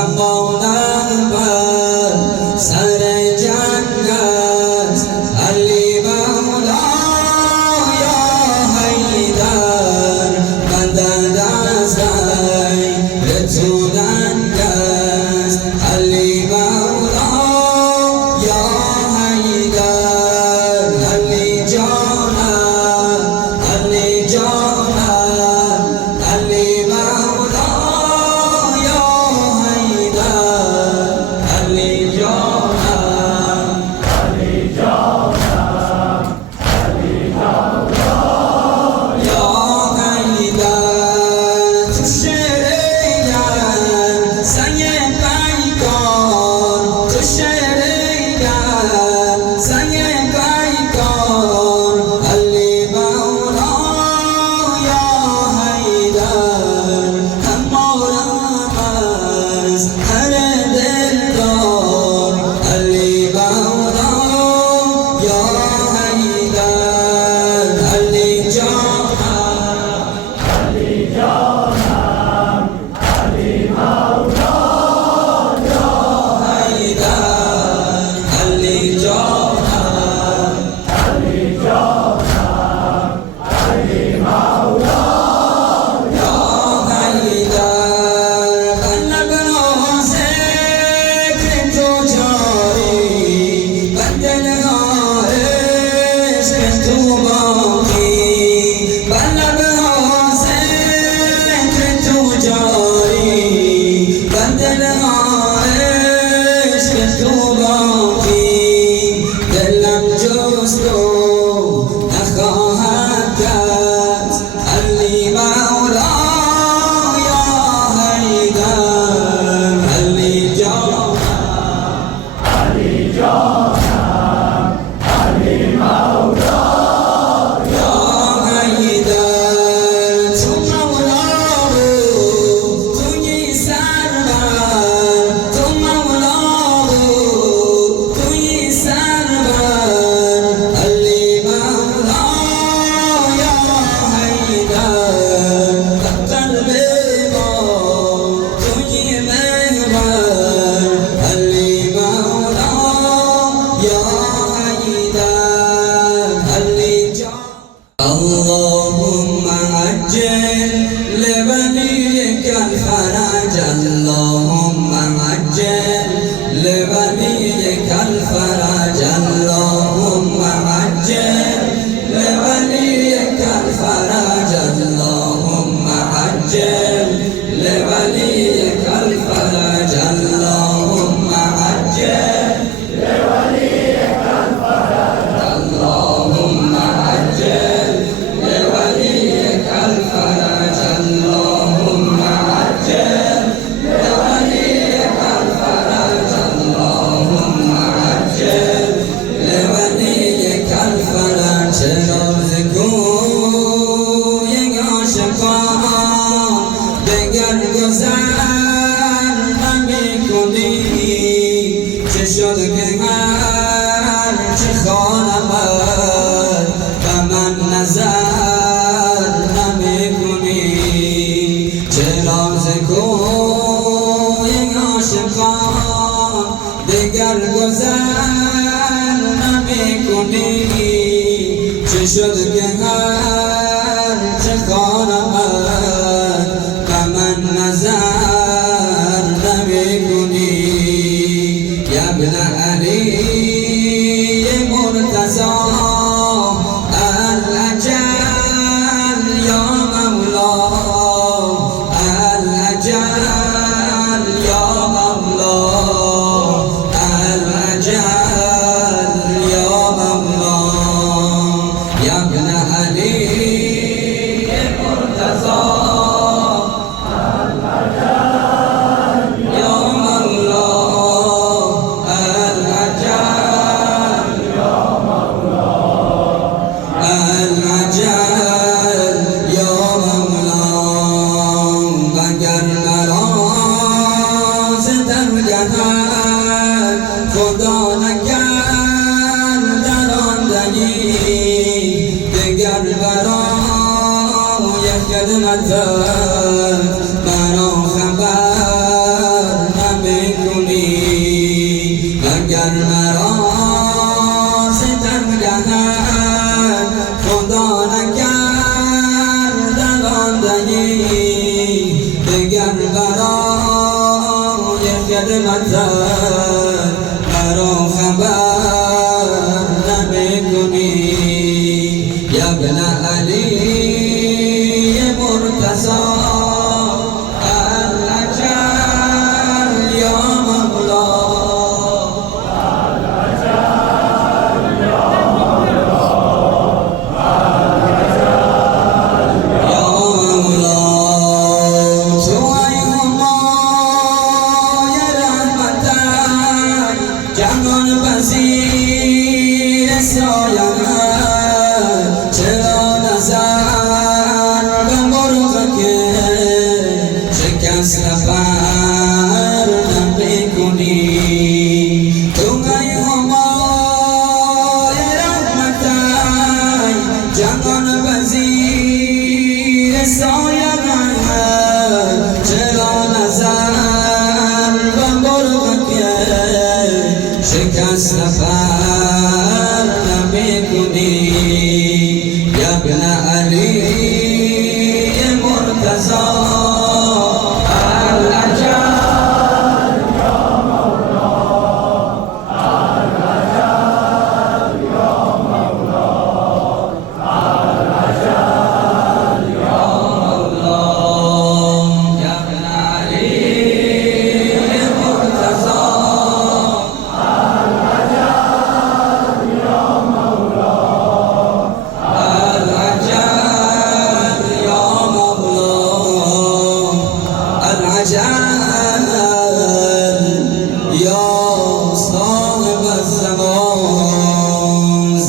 زمانم بر سر جنگت علی مولا یا حیدر مدد از غیر تو ننگ است علی مولا یا حیدر علی جانم علی جانم علی مولا یا حیدر علی جانم علی جانم علی مولا یا حیدر تو شریعت سنگ پیکار تو شریعت سنگ پیکار علی مولا یا حیدر همارم از هر دلدار علی مولا یا حیدر علی جانم علی جانم علی مولا یا حیدر علی جانم علی جانم علی مولا یا حیدر قلب ذکر تو جاری و دلها عشق تو باقی قلب ذکر تو جاری و دلها عشق تو باقی دلم جز تو نخواهد کرد علی مولا یا حیدر علی جانم علی جانم علی مولا یا حیدر تو مولا توی سرور تو مولا توی سرور علی مولا یا حیدر قلب ما توی محور علی مولا یا حیدر علی جان اللهم عجل لوليك الفرج اللهم عجل لوليك الفرج اللهم عجل لوليك الفرج اللهم عجل لوليك الفرج اللهم عجل لوليك الفرج اللهم عجل لوليك الفرج اللهم عجل لوليك الفرج اللهم عجل لوليك الفرج روزگوی عاشقان دگر گذر نمی‌کنی چه شد که هرچه خوانمت به من نظر نمی‌کنی چرا ز کوی عاشقان دگر گذر نمی‌کنی چه شد که هرچه خوانمت به من نظر نمی‌کنی یا ابن علی مرتضی الأجل یا مولا الأجل یا مولا الأجل یا مولا یا ابن علی مرتضی الأجل یا مولا الأجل یا مولا الأجل یا مولا وگر مرا ز درگهت خدا نکرد راندگی دگر برای خدمتت مرا خبر دگر مرا ستم دهد خدا نکرد راندنی دگر برای خدمتت مرا خبر نمیکنی یا ابن علی مرتضی جهان پذیر سایه‌ات چرا نظر به مرغ که شکست پر نمی‌کنی تو ای همای رحمتت جهان پذیر سایه‌ات چرا نظر به مرغ که شکست پر